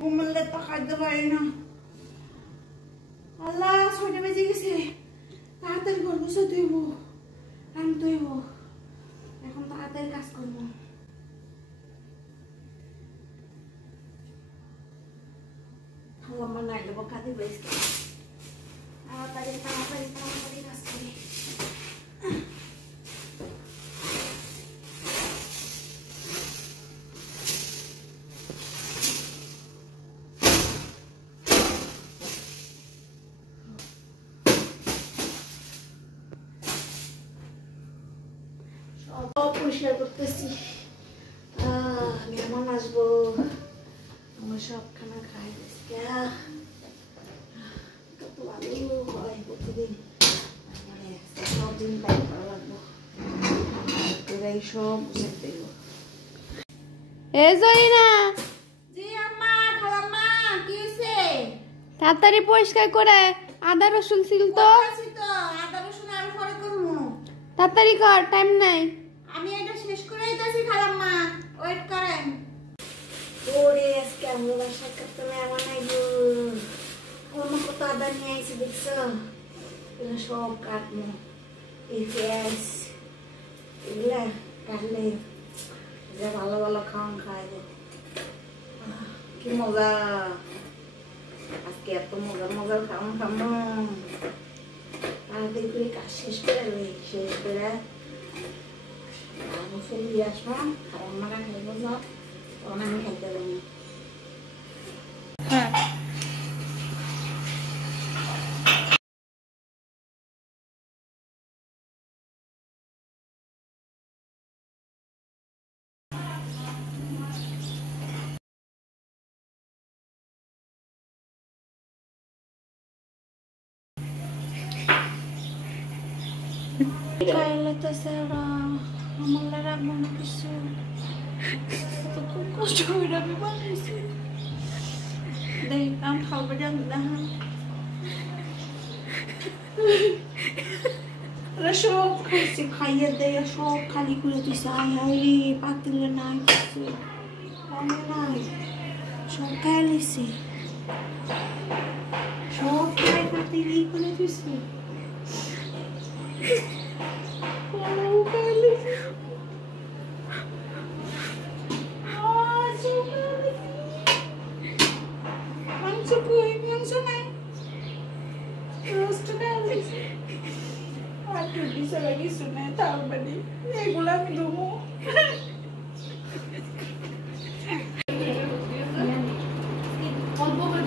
ঘুমালে তো খাইতে পারি না। আল্লাহ 6টা বেজে গেছে, তাড়াতাড়ি ঘর বসে ধুইব, রান্না ধুইব, এখন তাড়াতাড়ি কাজ করবো। আমার নাই দেবো কাঁদি বেসকে তাড়াতাড়ি তাড়াতাড়ি তাড়াতাড়ি কাজ করি। পরিষ্কার করতেছি, মেহমান আসবো, আমার সব খানা খাই কত ভালো হয় প্রতিদিন, মানে সব দিন পাই করা লাগবো, এরাই সব বুঝে দেব। তাড়াতাড়ি পরিষ্কার করে আদা রসুন ছিল তো, আদা রসুন আরো পরে করবো, তাড়াতাড়ি কর, টাইম নাই। আমি এটা শেষ করে দিতেছি, খালাম্মা ওয়েট করেন। ওরে আজকে আমরা বাসা করতে মেহমান আইবো, আমার কত আদা নিয়ে আইছি দেখছো, এগুলো সব কাটবো, এই পেঁয়াজ এগুলা কাটলে যা ভালো ভালো খাওয়ান খাওয়াই দেব, কি মজা, আজকে এত মজার মজার খাওয়ান খাবো। তাড়াতাড়ি করে কাজ শেষ করে শেষ করে ফেলে দিয়ে আসবো, খাওয়ান্নারা খাইবো যাও, তখন আমি খাইতে পারবো। খাইলে তো সেরা আমলে রাখবো না কিছু, খুব কষ্ট করে আমি বানিয়েছি, দেখলাম খাবো জানি না, সব খাইছে, খাইয়ে দেয় সব খালি করে দিছে, আয় হায় রে পাতিলে নাই কিছু নাই, সব খাই লিছে, সব খাই পাতিলি করে দিছে, এগুলো আমি দেবো। অল্প করে